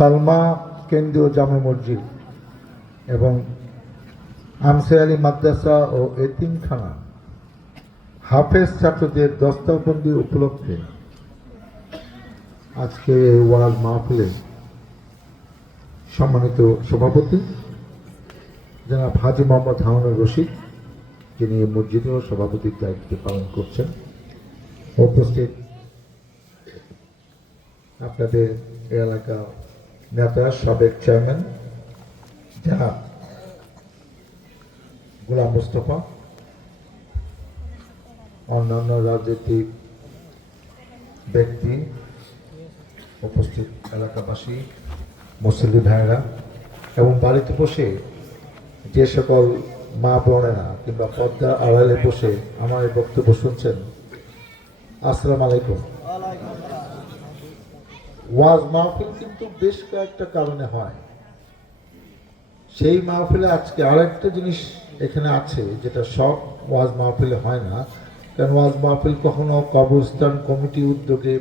কালমা কেন্দ্রীয় জামে মসজিদ এবং আমসে আলী মাদ্রাসা ও এতিমখানা হাফেজ ছাত্রদের দস্তারবন্দি উপলক্ষে আজকে এই ওয়াজ মাহফিলে সম্মানিত সভাপতি জনাব হাজী মোহাম্মদ হারুনুর রশিদ, যিনি এই মসজিদেও সভাপতির দায়িত্ব পালন করছেন, উপস্থিত আপনাদের এলাকা নেতা সাবেক চেয়ারম্যান জনাব গোলাম মুস্তফা, অন্যান্য রাজনৈতিক ব্যক্তি, উপস্থিত এলাকাবাসী, মুসলিম ভাইয়েরা এবং বাড়িতে বসে যে সকল মা বোনেরা কিংবা পর্দা আড়ালে বসে আমার এই বক্তব্য শুনছেন, আসসালামু আলাইকুম। ওয়াজ মাহফিল কিন্তু বেশ কয়েকটা কারণে হয়। সেই মাহফিলে আজকে আরেকটা জিনিস এখানে আছে যেটা সব ওয়াজ মাহফিলে হয় না, কারণ ওয়াজ মাহফিল কখনো কবরস্থান কমিটি উদ্যোগে,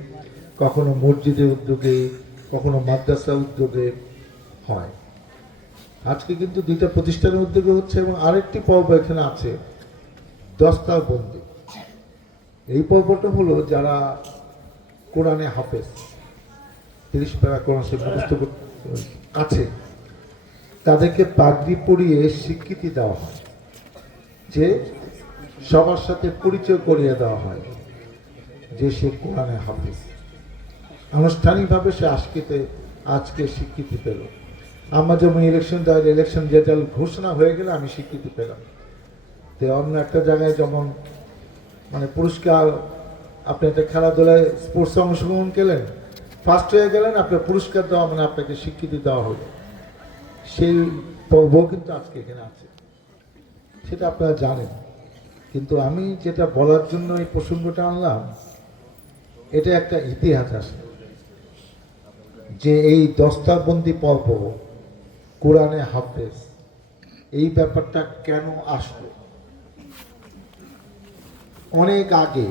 কখনো মসজিদের উদ্যোগে, কখনো মাদ্রাসা উদ্যোগে হয়। আজকে কিন্তু দুইটা প্রতিষ্ঠানের উদ্যোগে হচ্ছে এবং আরেকটি পর্ব এখানে আছে, দস্তারবন্দি। এই পর্বটা হলো যারা কোরআনে হাফেজ, 30 পারা কোরআন শরীফ মুখস্থ আছে, তাদেরকে পাগড়ি পরিয়ে স্বীকৃতি দেওয়া হয়, যে সবার সাথে পরিচয় করিয়ে দেওয়া হয় যে সে কোরআনে হাফেজ। আনুষ্ঠানিকভাবে সে আজকে স্বীকৃতি পেল। আমার যেমন ইলেকশন যেটা ঘোষণা হয়ে গেলে আমি স্বীকৃতি পেলাম। তো অন্য একটা জায়গায় যেমন মানে পুরস্কার, আপনি একটা খেলাধুলায় স্পোর্টসে অংশগ্রহণ করলেন, ফার্স্ট হয়ে গেলেন, আপনার পুরস্কার দেওয়া মানে আপনাকে স্বীকৃতি দেওয়া হলো। সেই পর্ব কিন্তু আজকে এখানে আছে, সেটা আপনারা জানেন। কিন্তু আমি যেটা বলার জন্য এই প্রসঙ্গটা আনলাম, এটা একটা ইতিহাস আছে যে এই দস্তারবন্দি পর্ব, কোরআনে হাফেজ, এই ব্যাপারটা কেন আসলো। অনেক আগে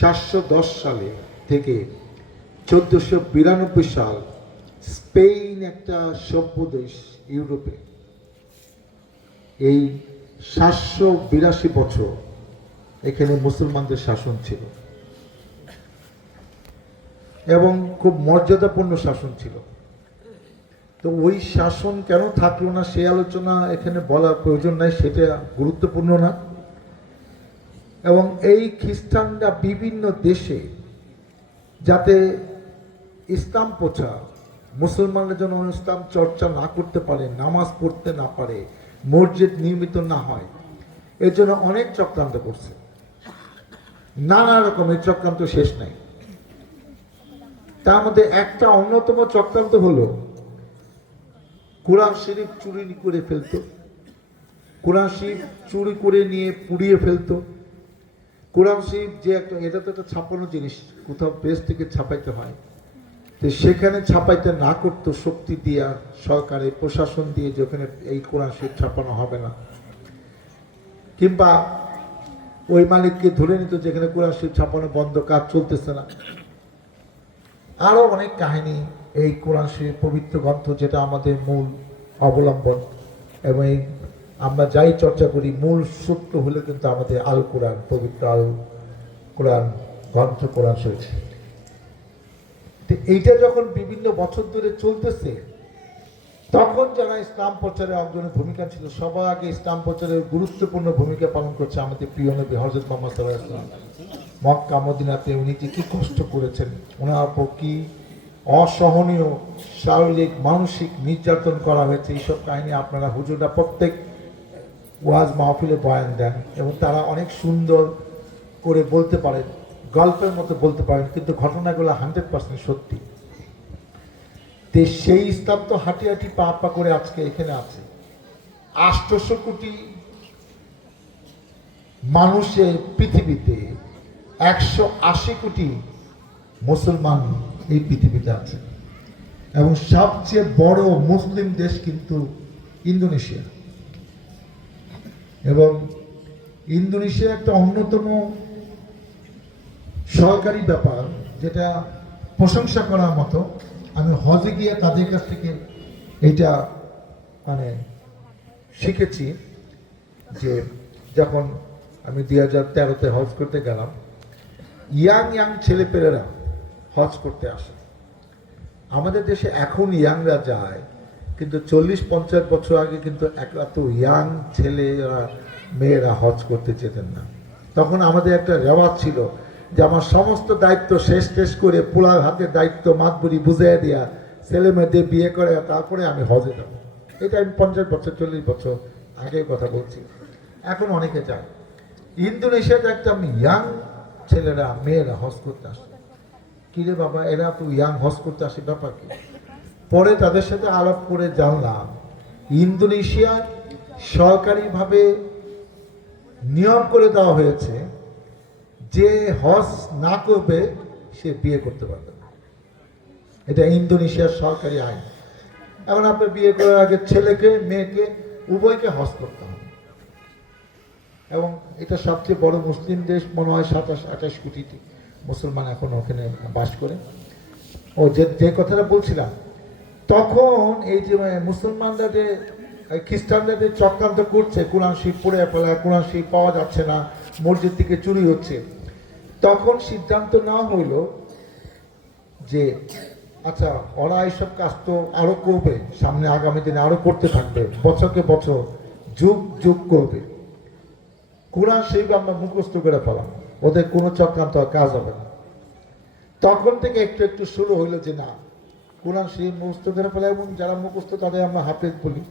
710 সালে থেকে 1492 সাল, স্পেন একটা সভ্য দেশ ইউরোপে, এই 782 বছর এখানে মুসলমানদের শাসন ছিল এবং খুব মর্যাদাপূর্ণ শাসন ছিল। তো ওই শাসন কেন থাকলো না সে আলোচনা এখানে বলার প্রয়োজন নাই, সেটা গুরুত্বপূর্ণ না। এবং এই খ্রিস্টানরা বিভিন্ন দেশে যাতে ইসলাম প্রচার, মুসলমানরা যেন ইসলাম চর্চা না করতে পারে, নামাজ পড়তে না পারে, মসজিদ নির্মিত না হয়, এর জন্য অনেক চক্রান্ত করছে। নানা রকমের চক্রান্ত শেষ নাই। তার মধ্যে একটা অন্যতম চক্রান্ত হলো কোরআন শরীফ চুরি করে ফেলতো, কোরআন শরীফ চুরি করে নিয়ে পুড়িয়ে ফেলতো। কোরআন শরীফ যে একটা, এটা তো একটা ছাপানো জিনিস, কোথাও প্রেস থেকে ছাপাইতে হয়, তো সেখানে ছাপাইতে না করতো শক্তি দিয়া, সরকারের প্রশাসন দিয়ে, যে ওখানে এই কোরআন শরীফ ছাপানো হবে না, কিংবা ওই মালিককে ধরে নিত যেখানে কোরআন শরীফ ছাপানো বন্ধ, কাজ চলতেছে না। আরো অনেক কাহিনী। এই কোরআন শরীফ পবিত্র গ্রন্থ, যেটা আমাদের মূল অবলম্বন, এবং আমরা যাই চর্চা করি মূল সূত্র হলে কিন্তু আমাদের আল কোরআন, পবিত্র আল কোরআন গ্রন্থ, কোরআন শরীফ। তো এইটা যখন বিভিন্ন বছর ধরে চলতেছে, তখন যারা ইসলাম প্রচারে অগ্রণী ভূমিকা ছিল, সবার আগে ইসলাম প্রচারের গুরুত্বপূর্ণ ভূমিকা পালন করছে আমাদের প্রিয় নবী হযরত মুহাম্মদ সাল্লাল্লাহু আলাইহি ওয়াসাল্লাম। মক্কা মদিনাতে উনি যে কি কষ্ট করেছেন, ওনার উপর কি অসহনীয় শারীরিক মানসিক নির্যাতন করা হয়েছে, এইসব কাহিনী আপনারা হুজুররা প্রত্যেক ওয়াজ মাহফিলে বয়ান দেন এবং তারা অনেক সুন্দর করে বলতে পারেন, গল্পের মতো বলতে পারেন, কিন্তু ঘটনাগুলো 100% সত্যি। তো সেই ইসলাম তো হাঁটি হাঁটি পা পা করে আজকে এখানে আছে। 800 কোটি মানুষের পৃথিবীতে 180 কোটি মুসলমান এই পৃথিবীতে আছে, এবং সবচেয়ে বড় মুসলিম দেশ কিন্তু ইন্দোনেশিয়া। এবং ইন্দোনেশিয়া একটা অন্যতম সরকারি ব্যাপার যেটা প্রশংসা করার মতো, আমি হজে গিয়ে তাদের কাছ থেকে এইটা মানে শিখেছি যে যখন আমি 2013-তে হজ করতে গেলাম, ইয়াং ছেলেপেলেরা হজ করতে আসে। আমাদের দেশে এখন ইয়াংরা যায়, কিন্তু 40-50 বছর আগে কিন্তু এত ইয়াং ছেলেরা মেয়েরা হজ করতে যেতেন না। তখন আমাদের একটা রেওয়াজ ছিল যে আমার সমস্ত দায়িত্ব শেষ করে পোলার হাতের দায়িত্ব মাতবুরি বুঝিয়ে দেওয়া, ছেলে মেয়েদের বিয়ে করে তারপরে আমি হজে যাব। এটা আমি 50 বছর 40 বছর আগের কথা বলছি। এখন অনেকে যায়। ইন্দোনেশিয়াতে একটা আমি ইয়াং ছেলেরা মেয়েরা হজ করতে আসে। কিরে বাবা, এরা তো ইয়াং হজ করতে আসে, ব্যাপার কি? পরে তাদের সাথে আলাপ করে জানলাম ইন্দোনেশিয়ায় সরকারিভাবে নিয়ম করে দেওয়া হয়েছে যে হজ না করবে সে বিয়ে করতে পারবে না। এটা ইন্দোনেশিয়ার সরকারি আইন। এখন আপনি বিয়ে করার আগে ছেলেকে মেয়েকে উভয়কে হজ করতে হবে। এবং এটা সবচেয়ে বড় মুসলিম দেশ, মনে হয় 27-28 কোটি মুসলমান এখন ওখানে বাস করে। ও যে কথাটা বলছিলাম, তখন এই যে মুসলমানরা যে খ্রিস্টানরা যে চক্রান্ত করছে, কোরআন শরীফ পড়ে ফেলা, কোরআন শরীফ পাওয়া যাচ্ছে না, মসজিদ থেকে চুরি হচ্ছে, তখন সিদ্ধান্ত নেওয়া হইল যে আচ্ছা ওরা এইসব কাজ তো আরো করবে, সামনে আগামী দিনে আরো করতে থাকবে, বছরকে বছর যুগ করবে, কোরআন শরীফ আমরা মুখস্থ করে ফেলাম, ওদের কোনো চক্রান্ত কাজ হবে না। তখন থেকে একটু শুরু হইলো যে না, কোরআন শরীফ মুখস্থ করে ফেলা, এবং যারা মুখস্থ তাদের আমরা হাফেজ বলি,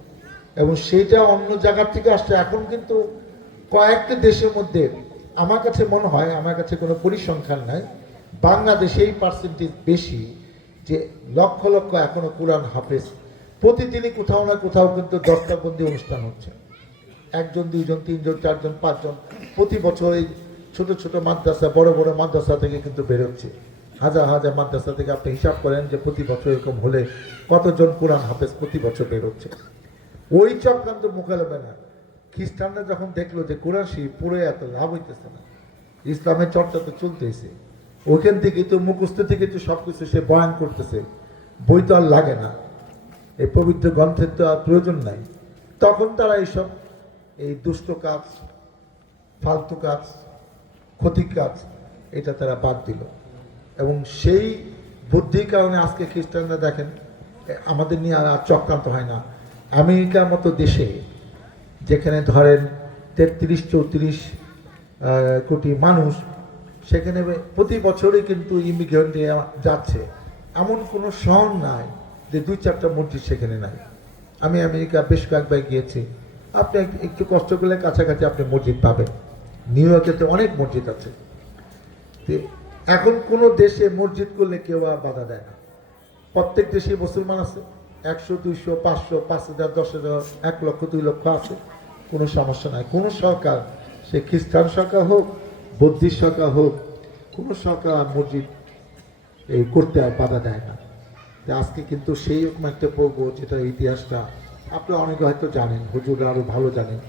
এবং সেইটা অন্য জায়গার থেকে আসছে। এখন কিন্তু কয়েকটি দেশের মধ্যে আমার কাছে মনে হয়, আমার কাছে কোনো পরিসংখ্যান নাই, বাংলাদেশে এই পার্সেন্টেজ বেশি যে লক্ষ লক্ষ এখনো কোরআন হাফেজ। প্রতিদিনই কোথাও না কোথাও কিন্তু দস্তাবন্দি অনুষ্ঠান হচ্ছে, 1 জন 2 জন 3 জন 4 জন 5 জন প্রতি বছর এই ছোট ছোট মাদ্রাসা, বড় বড় মাদ্রাসা থেকে কিন্তু বেরোচ্ছে। হাজার হাজার মাদ্রাসা থেকে আপনি হিসাব করেন যে প্রতি বছর এরকম হলে কতজন কোরআন হাফেজ প্রতি বছর বেরোচ্ছে। ওই চক্রান্ত মোকাবেলা না, খ্রিস্টানরা যখন দেখলো যে কোরআন শরীফ পড়ে এত লাভ হইতেছে না, ইসলামের চর্চা তো চলতেছে, ওইখান থেকে তো মুখস্থ থেকে তো সবকিছু সে বয়ান করতেছে, বই তো আর লাগে না, এই পবিত্র গ্রন্থের তো আর প্রয়োজন নাই, তখন তারা এইসব এই দুষ্ট কাজ, ফালতু কাজ, ক্ষতির কাজ, এটা তারা বাদ দিল। এবং সেই বুদ্ধির কারণে আজকে খ্রিস্টানরা দেখেন আমাদের নিয়ে আর চক্রান্ত হয় না। আমেরিকার মতো দেশে যেখানে ধরেন 33-34 কোটি মানুষ, সেখানে প্রতি বছরই কিন্তু ইমিগ্রেন্ট যাচ্ছে, এমন কোনো শহর নাই যে 2-4টা মসজিদ সেখানে নাই। আমি আমেরিকা বেশ কয়েকবার গিয়েছি, আপনি একটু কষ্ট করলে কাছাকাছি আপনি মসজিদ পাবেন। নিউ ইয়র্কেতে অনেক মসজিদ আছে। এখন কোনো দেশে মসজিদ করলে কেউ আর বাধা দেয় না। প্রত্যেক দেশে মুসলমান আছে, 100, 200, 500, 5000, 10,000, 1 লক্ষ 2 লক্ষ আছে, কোনো সমস্যা নাই। কোনো সরকার, সে খ্রিস্টান সরকার হোক, বৌদ্ধিস্ট সরকার হোক, কোনো সরকার মসজিদ এই করতে আর বাধা দেয় না। আজকে কিন্তু সেই রকম একটা পর্ব, যেটা ইতিহাসটা আপনারা অনেকে হয়তো জানেন, হুজুররা আরও ভালো জানেন,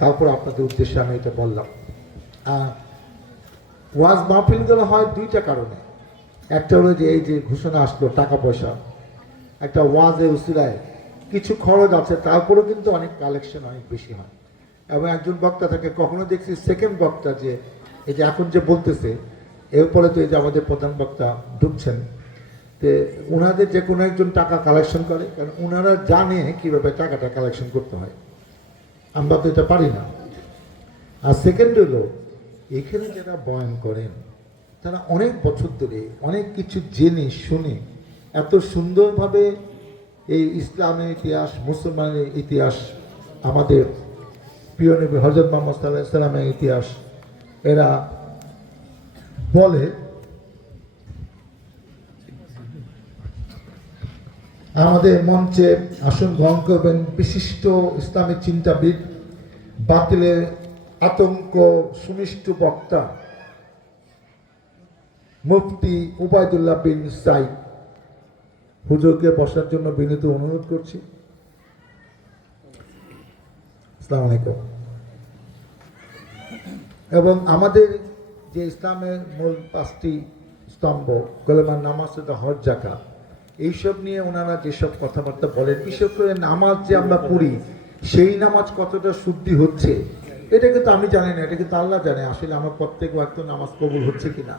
তারপর আপনাদের উদ্দেশ্যে আমি এটা বললাম। ওয়াজ মাহফিলগুলো হয় 2টা কারণে। একটা হলো যে এই যে ঘোষণা আসলো টাকা পয়সা, একটা ওয়াজের উসিলায় কিছু খরচ আছে, তারপরেও কিন্তু অনেক কালেকশন অনেক বেশি হয়। এবং একজন বক্তা থাকে, কখনো দেখছি সেকেন্ড বক্তা যে এই যে এখন যে বলতেছে, এরপরে তো এই যে আমাদের প্রধান বক্তা ঢুকছেন, তো ওনাদের যে কোনো একজন টাকা কালেকশন করে, কারণ ওনারা জানে কীভাবে টাকাটা কালেকশন করতে হয়, আমরা তো এটা পারি না। আর সেকেন্ড হলো, এখানে যারা বয়ান করেন তারা অনেক বছর ধরে অনেক কিছু জেনে শুনে এত সুন্দরভাবে এই ইসলামের ইতিহাস, মুসলমানের ইতিহাস, আমাদের প্রিয় নবী হযরত মুহাম্মদ সাল্লাল্লাহু আলাইহি ওয়াসাল্লামের ইতিহাস এরা বলে। আমাদের মঞ্চে আসন গ্রহণ করবেন বিশিষ্ট ইসলামিক চিন্তাবিদ, বাতিলের আতঙ্ক সুনিষ্ঠ বক্তা মুফতি উবাইদুল্লাহ বিন সাইদ। হুজুরকে বসার জন্য বিনীত অনুরোধ করছি। আসসালামু আলাইকুম। এবং আমাদের যে ইসলামের মূল 5টি স্তম্ভ, কলেমার নামাজ হচ্ছে হজ জাকাত, এইসব নিয়ে ওনারা যেসব কথাবার্তা বলেন, বিশেষ করে নামাজ যে আমরা পড়ি সেই নামাজ কতটা শুদ্ধি হচ্ছে এটা কিন্তু আমি জানি না, এটা কিন্তু আল্লাহ জানে আসলে আমার প্রত্যেক ওয়াক্ত নামাজ কবুল হচ্ছে কিনা।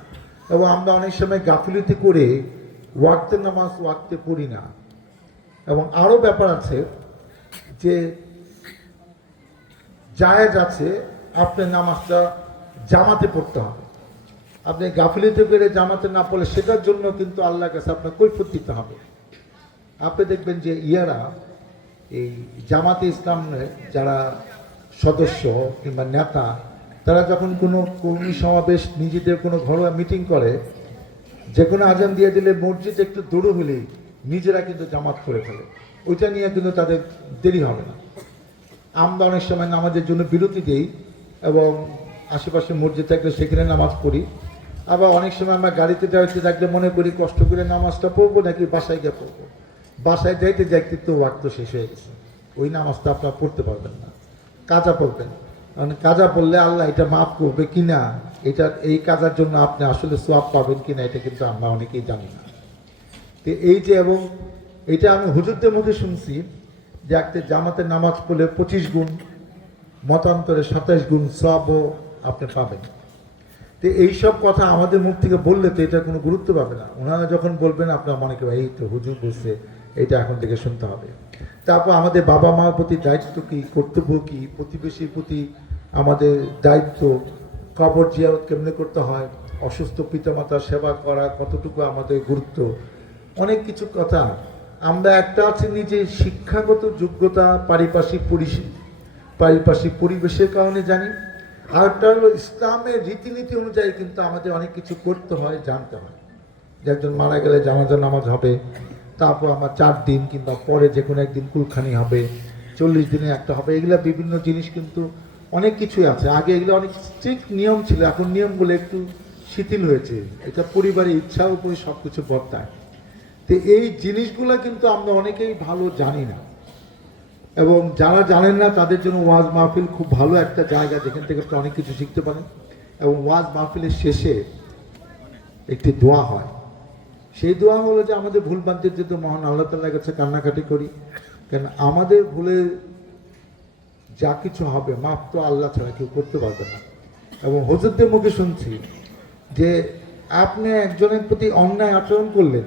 এবং আমরা অনেক সময় গাফিলতি করে ওয়াক্তের নামাজ ওয়াক্তে পড়ি না। এবং আরও ব্যাপার আছে যে জায়েজ আছে আপনার নামাজটা জামাতে পড়তে হবে। আপনি গাফিলতি করে জামাতে না পড়লে সেটার জন্য কিন্তু আল্লাহর কাছে আপনার কৈফিয়ত দিতে হবে। আপনি দেখবেন যে এই জামাতে ইসলামের যারা সদস্য কিংবা নেতা, তারা যখন কোনো কর্মী সমাবেশ, নিজেদের কোনো ঘরোয়া মিটিং করে, যে কোনো আজান দিয়ে দিলে মসজিদ একটু দৌড়ো হলেই নিজেরা কিন্তু জামাত করে ফেলে, ওইটা নিয়ে কিন্তু তাদের দেরি হবে না। আমরা অনেক সময় নামাজের জন্য বিরতি দিই এবং আশেপাশে মসজিদ থাকলে সেখানে নামাজ পড়ি। আবার অনেক সময় আমরা গাড়িতে যাইতে থাকলে মনে করি কষ্ট করে নামাজটা পড়বো নাকি বাসায় গিয়ে পড়বো। বাসায় যাইতে যাইতে তো ওয়াক্ত শেষ হয়ে গেছে, ওই নামাজটা আপনারা পড়তে পারবেন না, কাজা পড়বেন। কারণ কাজা পড়লে আল্লাহ এটা মাফ করবে কিনা, এটা এই কাজার জন্য আপনি আসলে সোয়াব পাবেন কিনা, এটা কিন্তু আমরা অনেকেই জানি না। তো এই যে, এবং এটা আমি হুজুরদের মুখে শুনছি যে একটা জামাতের নামাজ পড়লে 25 গুণ, মতান্তরে 27 গুণ সোয়াবও আপনি পাবেন। তো এইসব কথা আমাদের মুখ থেকে বললে তো এটা কোনো গুরুত্ব পাবে না। ওনারা যখন বলবেন আপনার মনে করবেন এই তো হুজুর বলছে, এটা এখন থেকে শুনতে হবে। তারপর আমাদের বাবা মার প্রতি দায়িত্ব কী, কর্তব্য কী, প্রতিবেশীর প্রতি আমাদের দায়িত্ব, কবর জিয়ারত কেমনে করতে হয়, অসুস্থ পিতামাতার সেবা করা কতটুকু আমাদের গুরুত্ব, অনেক কিছু কথা। আমরা একটা আছে নিজের শিক্ষাগত যোগ্যতা, পারিপার্শ্বিক পরিবেশের কারণে জানি, আর একটা হলো ইসলামের রীতিনীতি অনুযায়ী কিন্তু আমাদের অনেক কিছু করতে হয়, জানতে হয়। যে একজন মারা গেলে জানাজা নামাজ হবে, তারপর আমার 4 দিন কিংবা পরে যে কোনো একদিন কুলখানি হবে, 40 দিনে একটা হবে, এগুলো বিভিন্ন জিনিস কিন্তু অনেক কিছুই আছে। আগে এগুলো অনেক স্ট্রিক্ট নিয়ম ছিল, এখন নিয়মগুলো একটু শিথিল হয়েছে, এটা পরিবারের ইচ্ছার উপরে সব কিছু বর্তায়। তো এই জিনিসগুলো কিন্তু আমরা অনেকেই ভালো জানি না, এবং যারা জানেন না তাদের জন্য ওয়াজ মাহফিল খুব ভালো একটা জায়গা, যেখান থেকে আপনি অনেক কিছু শিখতে পারেন। এবং ওয়াজ মাহফিলের শেষে একটি দোয়া হয়, সেই দোয়া হলো যে আমাদের ভুল ভ্রান্তির জন্য মহান আল্লাহ তাআলার কাছে কান্নাকাটি করি, কেন আমাদের ভুলে যা কিছু হবে মাফ তো আল্লাহ ছাড়া কেউ করতে পারবে না। এবং হুজুরদের মুখে শুনছি যে আপনি একজনের প্রতি অন্যায় আচরণ করলেন,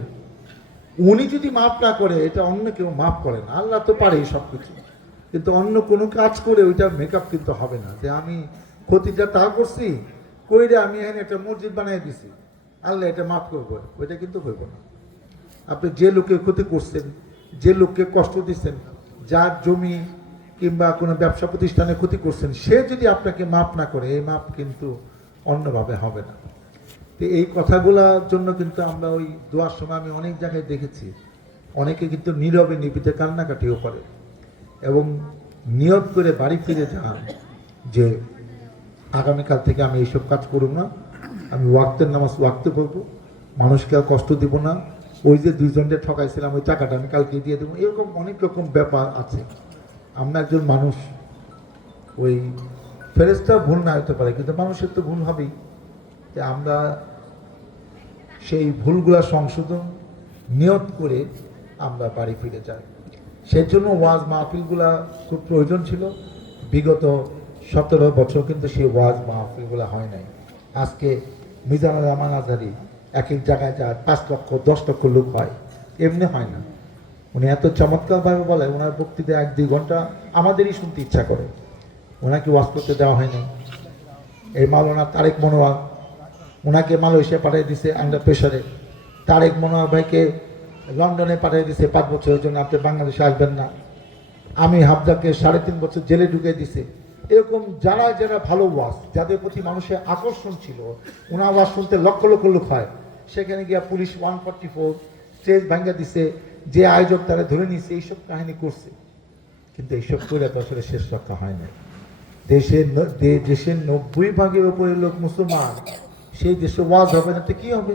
উনি যদি মাফ না করে, এটা অন্য কেউ মাফ করে না, আল্লাহ তো পারে সব কিছু, কিন্তু অন্য কোনো কাজ করে ওইটা মেকআপ কিন্তু হবে না। যে আমি ক্ষতিটা তা করছি, কইরে আমি এখানে একটা মসজিদ বানিয়ে দিছি, আল্লাহ এটা মাফ করবো, ওইটা কিন্তু হইব না। আপনি যে লোকের ক্ষতি করছেন, যে লোককে কষ্ট দিচ্ছেন, যার জমি কিংবা কোনো ব্যবসা প্রতিষ্ঠানে ক্ষতি করছেন, সে যদি আপনাকে মাফ না করে, এই মাফ কিন্তু অন্যভাবে হবে না। তো এই কথাগুলোর জন্য কিন্তু আমরা ওই দোয়ার সময় আমি অনেক জায়গায় দেখেছি অনেকে কিন্তু নীরবে নিবিতে কান্নাকাটিও করে এবং নিয়ত করে বাড়ি ফিরে যান যে আগামীকাল থেকে আমি এইসব কাজ করব না, আমি ওয়াক্তের নামাজ ওয়াক্তে পড়বো, মানুষকে আর কষ্ট দিব না, ওই যে 2 জনকে ঠকাইছিলাম ওই টাকাটা আমি কালকে দিয়ে দেবো। এরকম অনেক রকম ব্যাপার আছে। আমরা একজন মানুষ, ওই ফেরেশতা ভুল না হতে পারে, কিন্তু মানুষের তো ভুল হবেই। আমরা সেই ভুলগুলা সংশোধন নিয়ত করে আমরা বাড়ি ফিরে যাই। সেই জন্য ওয়াজ মাহফিলগুলা খুব প্রয়োজন ছিল। বিগত 17 বছর কিন্তু সেই ওয়াজ মাহফিলগুলা হয় নাই। আজকে মিজানুর রহমান আজহারী এক এক জায়গায় যায় 5 লক্ষ 10 লক্ষ লোক হয়, এমনি হয় না। উনি এত চমৎকারভাবে বলে, ওনার বক্তৃতা 1-2 ঘন্টা আমাদেরই শুনতে ইচ্ছা করে। ওনাকে ওয়াজ করতে দেওয়া হয়নি। এই মাওলানা তারেক মনোয়ার, ওনাকে মালয়েশিয়া পাঠিয়ে দিছে আন্ডার প্রেশারে। তারেক মনোয়ার ভাইকে লন্ডনে পাঠিয়ে দিছে 5 বছরের জন্য, আপনি বাংলাদেশে আসবেন না। আমি হাফজাকে 3.5 বছর জেলে ঢুকিয়ে দিছে। এরকম যারা যারা ভালো ওয়াজ, যাদের প্রতি মানুষের আকর্ষণ ছিল, ওনার ওয়াজ শুনতে লক্ষ লক্ষ লোক হয়, সেখানে গিয়া পুলিশ 144 স্টেজ ভাঙ্গা দিছে, যে আয়োজক তারা ধরে নিছে, এইসব কাহিনী করছে। কিন্তু এইসব করে তো আসলে শেষ রক্ষা হয় না। দেশের 90% উপরে লোক মুসলমান, সেই দেশে ওয়াজ হবে না তো কি হবে?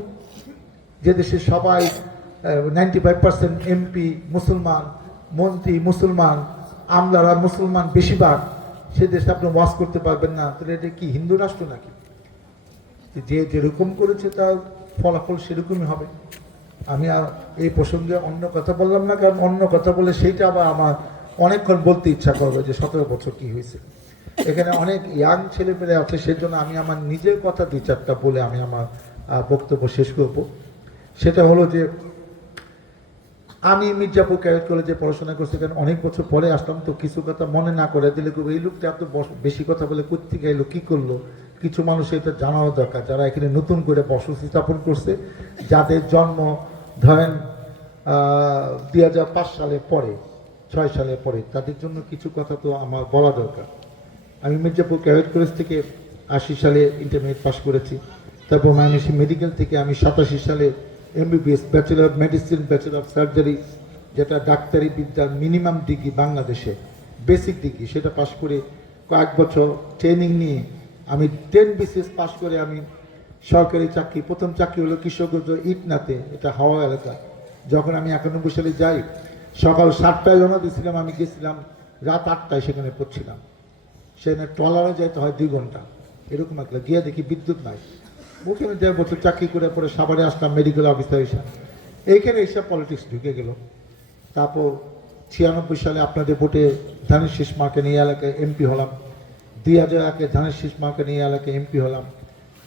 যে দেশে সবাই 95% এমপি মুসলমান, মন্ত্রী মুসলমান, আমলারা মুসলমান বেশিরভাগ, সে দেশে আপনি ওয়াজ করতে পারবেন না, তাহলে এটা কি হিন্দু রাষ্ট্র নাকি? যে যেরকম করেছে তার ফলাফল সেরকমই হবে। আমি আর এই প্রসঙ্গে অন্য কথা বললাম না, কারণ অন্য কথা বলে সেইটা আবার আমার অনেকক্ষণ বলতে ইচ্ছা করবে যে 17 বছর কি হয়েছে। এখানে অনেক ইয়াং ছেলেমেয়ে আছে, সেজন্য আমি আমার নিজের কথা 2-4টা বলে আমি আমার বক্তব্য শেষ করব। সেটা হলো যে আমি মির্জাপুর ক্যাডেট কলেজে পড়াশোনা করছি, কারণ অনেক বছর পরে আসলাম, তো কিছু কথা মনে না করে দিলে এই লোকটা এত বেশি কথা বলে কোত্থেকে এলো, কী করলো, কিছু মানুষ এটা জানাও দরকার যারা এখানে নতুন করে বসতি স্থাপন করছে, যাদের জন্ম ধরেন 2005 সালের পরে, 6 সালের পরে, তাদের জন্য কিছু কথা তো আমার বলা দরকার। আমি মির্জাপুর ক্যাডেট কলেজ থেকে 80 সালে ইন্টারমিডিয়েট পাস করেছি। তারপর ময়মনসিংহ মেডিকেল থেকে আমি 87 সালে MBBS, bachelor of medicine, bachelor of surgery, যেটা ডাক্তারি বিদ্যার মিনিমাম ডিগ্রি বাংলাদেশে, বেসিক ডিগ্রি, সেটা পাশ করে কয়েক বছর ট্রেনিং নিয়ে আমি 10 BCS পাশ করে আমি সরকারি চাকরি, প্রথম চাকরি হলো কৃষকগঞ্জ ইটনাতে, এটা হাওয়া এলাকা। যখন আমি 91 সালে যাই, সকাল 7টায় রওনা দিয়েছিলাম, আমি গেছিলাম রাত 8টায় সেখানে পড়ছিলাম। সেখানে ট্রলারে যাইতে হয় 2 ঘন্টা, এরকম একটা গিয়ে দেখি বিদ্যুৎ নাই। ওখানে 1.5 বছর চাকরি করে পরে সাভারে আসলাম মেডিকেল অফিসার হিসাবে। এইখানে এইসব পলিটিক্স ঢুকে গেল। তারপর 96 সালে আপনাদের ভোটে ধানের শীষ মার্কে নিয়ে এলাকায় এমপি হলাম। 2001-এ ধানের শীষ মার্কে নিয়ে এলাকায় এমপি হলাম।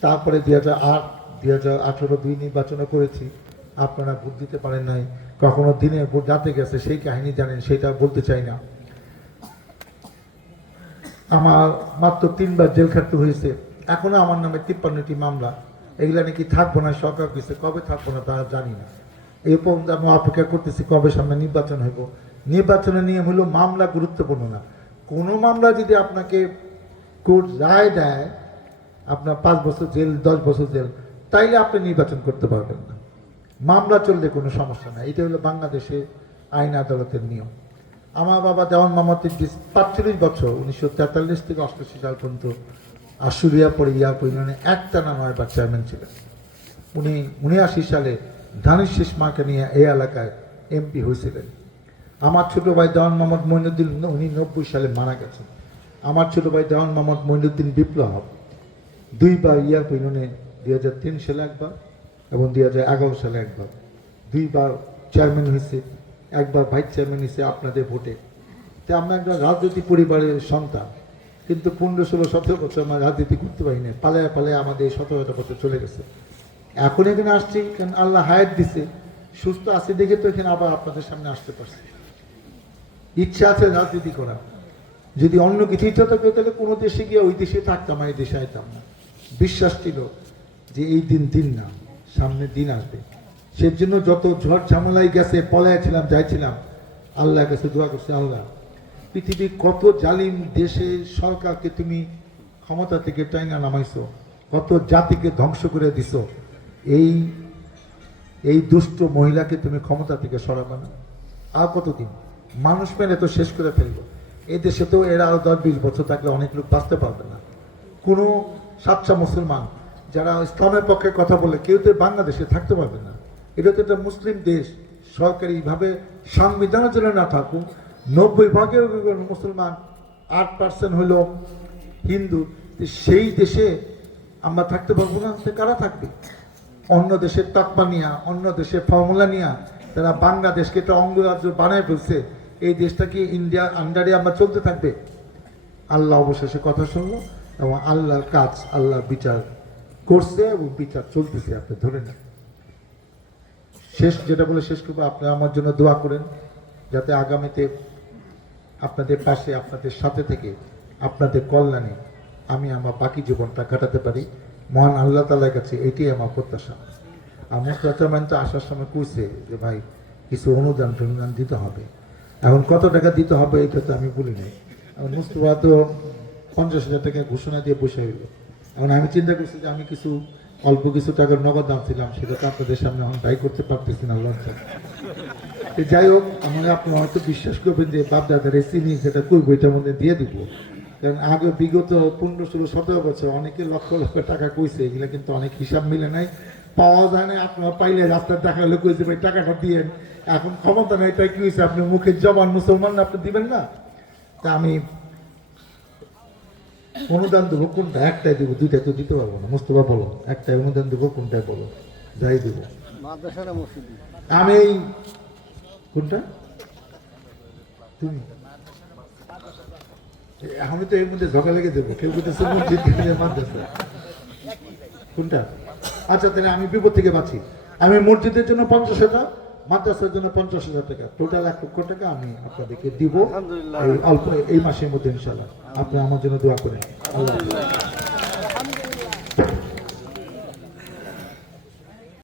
তারপরে 2008, 2018 2 নির্বাচনে করেছি। আপনারা ভোট দিতে পারেন নাই, কখনো দিনে ভোট রাতে গেছে, সেই কাহিনী জানেন, সেটা বলতে চাই না। আমার মাত্র 3বার জেল খাটতে হয়েছে। এখনো আমার নামে 53টি মামলা, এগুলা নাকি থাকবো না, সরকার কিছু কবে থাকবো না তারা জানি না। এই পর্যন্ত আমি অপেক্ষা করতেছি কবে সামনে নির্বাচন হইব। নির্বাচনের নিয়ম হলো মামলা গুরুত্বপূর্ণ না। কোনো মামলা যদি আপনাকে কোর্ট রায় দেয় আপনার 5 বছর জেল, 10 বছর জেল, তাইলে আপনি নির্বাচন করতে পারবেন না। মামলা চললে কোনো সমস্যা নাই, এটা হলো বাংলাদেশে আইন আদালতের নিয়ম। আমার বাবা দেওয়ান মোহাম্মদ ইদ্রিস 45 বছর, 1943 থেকে 88 সাল পর্যন্ত আশুলিয়া পরে ইয়ারপুর ইউনিয়নে একটানা 9 বার চেয়ারম্যান ছিলেন। উনি 79 সালে ধানের শীষ মার্কে নিয়ে এই এলাকায় এমপি হয়েছিলেন। আমার ছোট ভাই দেওয়ান মোহাম্মদ মঈনুদ্দিন, উনি 90 সালে মারা গেছেন। আমার ছোট ভাই দেওয়ান মোহাম্মদ মঈনুদ্দিন বিপ্লব 2 বার ইয়ারপুর ইউনিয়নে, 2003 সালে একবার এবং 2011 সালে একবার, 2 বার চেয়ারম্যান হয়েছে, একবার ভাইস চেয়ারম্যান হয়েছে আপনাদের ভোটে। তো আমরা একটা রাজনৈতিক পরিবারের সন্তান, কিন্তু 15, 16, 17 বছর আমরা রাজনীতি করতে পারি না, পালায় পালায় আমাদের 17 বছর চলে গেছে। এখন এখানে আসছি কারণ আল্লাহ হায়াত দিছে, সুস্থ আছে দেখে তো এখানে আবার আপনাদের সামনে আসতে পারছি। ইচ্ছা আছে রাজনীতি করা, যদি অন্য কিছু ইচ্ছা থাকতো তাহলে কোনো দেশে গিয়ে ওই দেশে থাকতাম, এই দেশে আইতাম না। বিশ্বাস ছিল যে এই দিন না, সামনের দিন আসবে। সেজন্য যত ঝড় ঝামেলাই গেছে, পলাইছিলাম, যাইছিলাম, আল্লাহর কাছে দোয়া করছি, আল্লাহ পৃথিবীর কত জালিম দেশের সরকারকে তুমি ক্ষমতা থেকে টাইনা নামাইছো, কত জাতিকে ধ্বংস করে দিছো, এই দুষ্ট মহিলাকে তুমি ক্ষমতা থেকে সরাবে না। আর কতদিন মানুষ মেরে তো শেষ করে ফেলবো। এই দেশে তো এরা আরো 10-20 বছর থাকলে অনেক লোক বাঁচতে পারবে না। কোনো সাচ্চা মুসলমান যারা ইসলামের পক্ষে কথা বলে কেউ তো বাংলাদেশে থাকতে পারবে না। এটা তো একটা মুসলিম দেশ, সরকারিভাবে সংবিধানের জন্য না থাকুক, 90% মুসলমান, 8% হইল হিন্দু, সেই দেশে আমরা থাকতে পারবো না। কারা থাকবে? অন্য দেশের তকমা নিয়া, অন্য দেশের ফর্মুলা নিয়া তারা বাংলাদেশকে একটা অঙ্গরাজ্য বানায় ফেলছে। এই দেশটা কি ইন্ডিয়ার আন্ডারে আমরা চলতে থাকবে? আল্লাহ অবশেষে কথা শুনলো এবং আল্লাহর কাজ, আল্লাহ বিচার করছে এবং বিচার চলতেছে, আপনি ধরে নেন। শেষ যেটা বলে শেষ করবো, আপনারা আমার জন্য দোয়া করেন যাতে আগামীতে আপনাদের পাশে, আপনাদের সাথে থেকে আপনাদের কল্যাণে আমি আমার বাকি জীবনটা কাটাতে পারি। মহান আল্লাহ তাআলার কাছে এটাই আমার প্রত্যাশা। আমার প্রচারমান তো আসার সময় কইছে যে ভাই কিছু অনুদান টনুদান দিতে হবে। এখন কত টাকা দিতে হবে এটা তো আমি বলি নাই। এখন মুস্তফা তো 50,000 টাকা ঘোষণা দিয়ে বসে হইল। এখন আমি চিন্তা করছি যে আমি কিছু অল্প কিছু টাকার নগদ দাম ছিলাম, সেটা তো আপনাদের সামনে এখন দায়ী করতে পারতেছি না, লজ্জা। যাই হোক, আমার আপনি হয়তো বিশ্বাস করবেন যে বাপ দাদার চিনি যেটা করবো এটার মধ্যে দিয়ে দিব। কারণ আগে বিগত 15, 16, 17 বছর অনেকে লক্ষ লক্ষ টাকা কইছে, এগুলো কিন্তু অনেক হিসাব মিলে নাই, পাওয়া যায় না। আপনারা পাইলে রাস্তায় দেখালে কইছে ভাই টাকাটা দিয়েন, এখন ক্ষমতা নাই, তাই কি হয়েছে আপনি মুখের জবান মুসলমান আপনি দিবেন না। তা আমি অনুদান দেবো কোনটা? একটাই দেবো, দুইটা তো দিতে পারবো না। মুস্তফা বলো একটাই অনুদান দেবো, কোনটাই বলো? যাই দেব। মাদ্রাসাটা মসজিদ আমি এই কোনটা তুমি আমি তো এর মধ্যে ঝগড়া লেগে দেবো, কেউ বলতেছে মসজিদ মাদ্রাসা কোনটা। আচ্ছা তাহলে আমি বিপদ থেকে বাঁচি, আমি মসজিদের জন্য 50,000, মাদ্রাসার জন্য 50,000 টাকা, টোটাল 1 লক্ষ টাকা আমি আপনাদেরকে দিব আলহামদুলিল্লাহ। এই অল্প এই মাসের মধ্যে ইনশাআল্লাহ। আপনি আমার জন্য দোয়া করেন। আল্লাহ হাফেজ।